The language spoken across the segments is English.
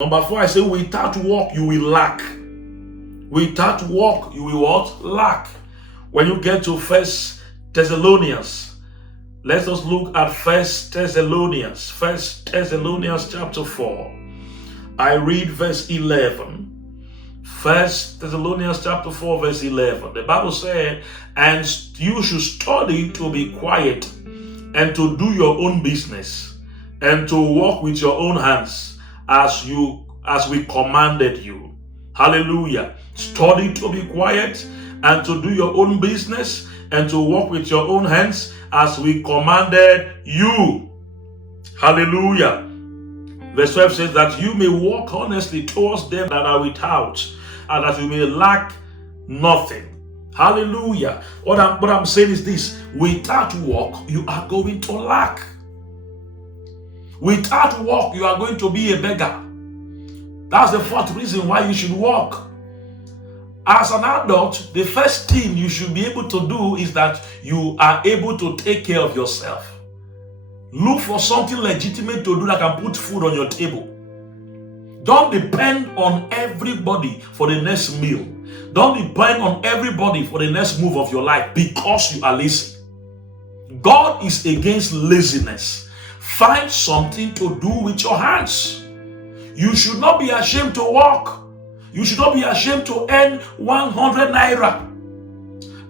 Number 4, I say, without work, you will lack. Without work, you will what? Lack. When you get to First Thessalonians, let us look at First Thessalonians chapter 4. I read verse 11. First Thessalonians chapter 4 verse 11. The Bible said, and you should study to be quiet and to do your own business and to work with your own hands as we commanded you. Hallelujah. Study to be quiet and to do your own business and to work with your own hands as we commanded you. Hallelujah. Verse 12 says that you may walk honestly towards them that are without, and that you may lack nothing. Hallelujah. What I'm saying is this: without work, you are going to lack. Without work, you are going to be a beggar. That's the fourth reason why you should work. As an adult, the first thing you should be able to do is that you are able to take care of yourself. Look for something legitimate to do that can put food on your table. Don't depend on everybody for the next meal. Don't depend on everybody for the next move of your life because you are lazy. God is against laziness. Find something to do with your hands. You should not be ashamed to work. You should not be ashamed to earn 100 naira.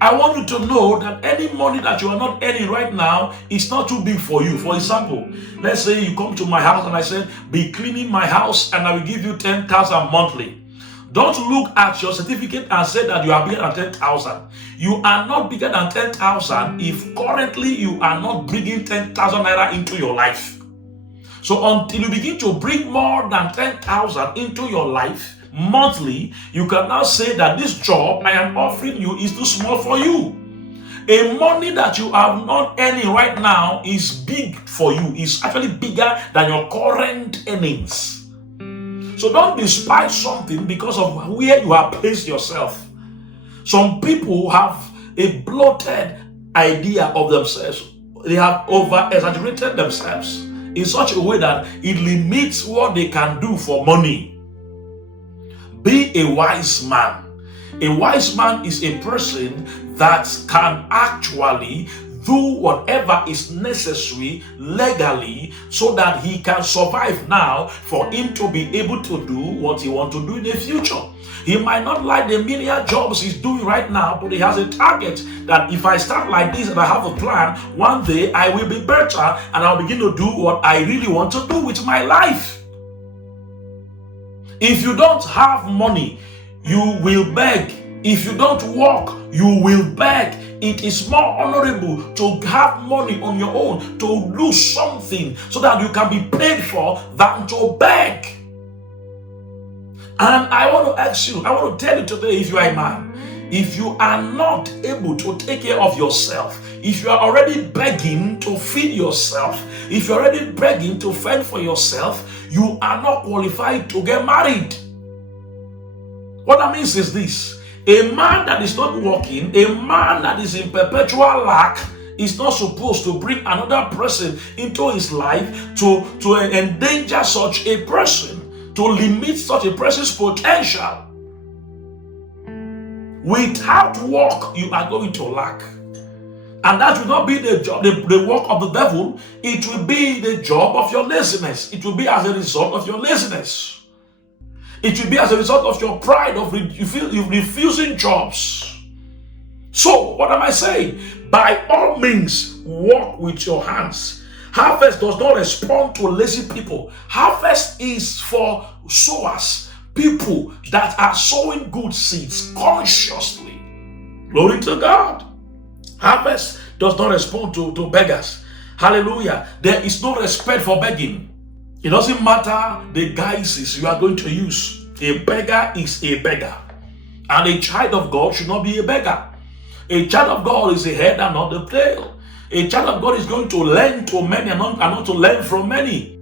I want you to know that any money that you are not earning right now is not too big for you. For example, let's say you come to my house and I said, be cleaning my house and I will give you 10,000 monthly. Don't look at your certificate and say that you are bigger than 10,000. You are not bigger than 10,000 if currently you are not bringing 10,000 naira into your life. So until you begin to bring more than 10,000 into your life monthly, you can now say that this job I am offering you is too small for you. A money that you are not earning right now is big for you. It's actually bigger than your current earnings. So don't despise something because of where you have placed yourself. Some people have a bloated idea of themselves. They have over-exaggerated themselves in such a way that it limits what they can do for money. Be a wise man. A wise man is a person that can actually do whatever is necessary legally so that he can survive now for him to be able to do what he wants to do in the future. He might not like the menial jobs he's doing right now, but he has a target that if I start like this and I have a plan, one day I will be better and I'll begin to do what I really want to do with my life. If you don't have money, you will beg. If you don't work, you will beg. It is more honorable to have money on your own, to do something so that you can be paid for than to beg. And I want to ask you, I want to tell you today, if you are a man, if you are not able to take care of yourself, if you are already begging to feed yourself, if you're already begging to fend for yourself, you are not qualified to get married. What that means is this: a man that is not working, a man that is in perpetual lack, is not supposed to bring another person into his life to endanger such a person, to limit such a person's potential. Without work, you are going to lack. And that will not be the job, the work of the devil. It will be the job of your laziness. It will be as a result of your laziness. It will be as a result of your pride of refusing jobs. So, what am I saying? By all means, work with your hands. Harvest does not respond to lazy people. Harvest is for sowers, people that are sowing good seeds consciously. Glory to God. Harvest does not respond to beggars. Hallelujah. There is no respect for begging. It doesn't matter the guises you are going to use. A beggar is a beggar. And a child of God should not be a beggar. A child of God is the head and not the tail. A child of God is going to lend to many and not to lend from many.